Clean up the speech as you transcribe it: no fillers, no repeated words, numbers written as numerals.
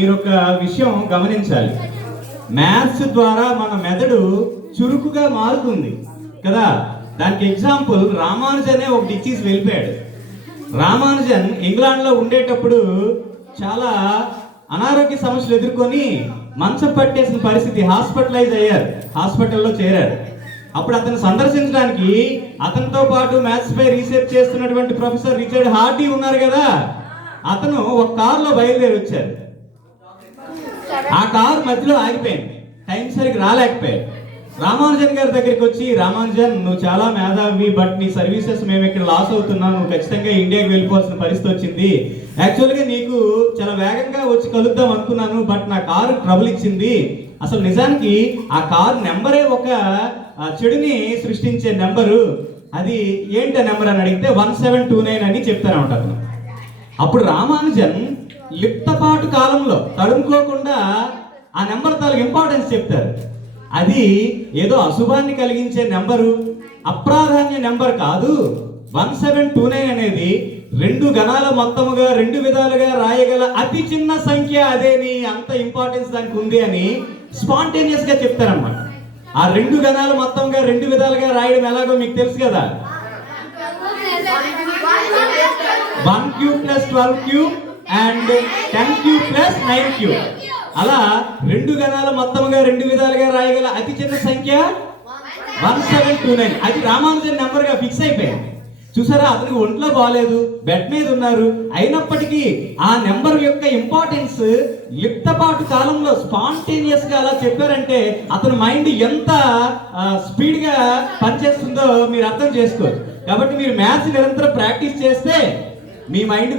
మీరు ఒక విషయం గమనించాలి. మ్యాథ్స్ ద్వారా మన మెదడు చురుకుగా మారుతుంది కదా. దానికి ఎగ్జాంపుల్ రామానుజన్ అనే ఒక డిసీజ్ వెళ్ళిపోయాడు. రామానుజన్ ఇంగ్లాండ్లో ఉండేటప్పుడు చాలా అనారోగ్య సమస్యలు ఎదుర్కొని మంచం పట్టేసిన పరిస్థితి, హాస్పిటలైజ్ అయ్యారు, హాస్పిటల్లో చేరారు. అప్పుడు అతను సందర్శించడానికి అతనితో పాటు మ్యాథ్స్ పై రీసెర్చ్ చేస్తున్నటువంటి ప్రొఫెసర్ రిచర్డ్ హార్డీ ఉన్నారు కదా. అతను ఒక కారులో బయలుదేరి వచ్చారు. ఆ కారు మధ్యలో ఆగిపోయింది, టైం సరిగ్గా రాలేకపోయాయి. రామానుజన్ గారి దగ్గరికి వచ్చి, రామానుజన్ నువ్వు చాలా మేధావి, బట్ నీ సర్వీసెస్ మేము ఇక్కడ లాస్ అవుతున్నాం, నువ్వు ఖచ్చితంగా ఇండియాకి వెళ్ళిపోవాల్సిన పరిస్థితి వచ్చింది. యాక్చువల్గా నీకు చాలా వేగంగా వచ్చి కలుద్దాం అనుకున్నాను, బట్ నా కారు ట్రబుల్ ఇచ్చింది. అసలు నిజానికి ఆ కారు నెంబరే ఒక చెడుని సృష్టించే నెంబరు. అది ఏంటి ఆ నెంబర్ అని అడిగితే 1729 అని చెప్తారన్నమాట అతను. అప్పుడు రామానుజన్ లిప్తపాటు కాలంలో తడుముకోకుండా ఆ నెంబర్ తాలూకు ఇంపార్టెన్స్ చెప్తారు. అది ఏదో అశుభాన్ని కలిగించే నెంబరు, అప్రాధాన్య నెంబర్ కాదు. 1729 అనేది 2 గణాల మొత్తముగా 2 విధాలుగా రాయగల అతి చిన్న సంఖ్య. అదేని అంత ఇంపార్టెన్స్ దానికి ఉంది అని స్పాంటేనియస్ గా చెప్తారన్నమాట. ఆ 2 గణాల మొత్తంగా 2 విధాలుగా రాయడం ఎలాగో మీకు తెలుసు కదా. 1 cube plus 12 cube and 10 cube plus 9 cube. అలా 2 గణాల మొత్తముగా 2 విధాలుగా రాయగల అతి చిన్న సంఖ్య 1729. అది రామానుజన్ నెంబర్ గా ఫిక్స్ అయిపోయింది. చూసారా, అతనికి ఒంట్లో బాగాలేదు, బెడ్ మీద ఉన్నారు, అయినప్పటికీ ఆ నెంబర్ యొక్క ఇంపార్టెన్స్ లిప్తపాటు కాలంలో స్పాంటేనియస్ గా అలా చెప్పారంటే అతని మైండ్ ఎంత స్పీడ్ గా పనిచేస్తుందో మీరు అర్థం చేసుకోవచ్చు. కాబట్టి మీరు మ్యాథ్స్ నిరంతరం ప్రాక్టీస్ చేస్తే మీ మైండ్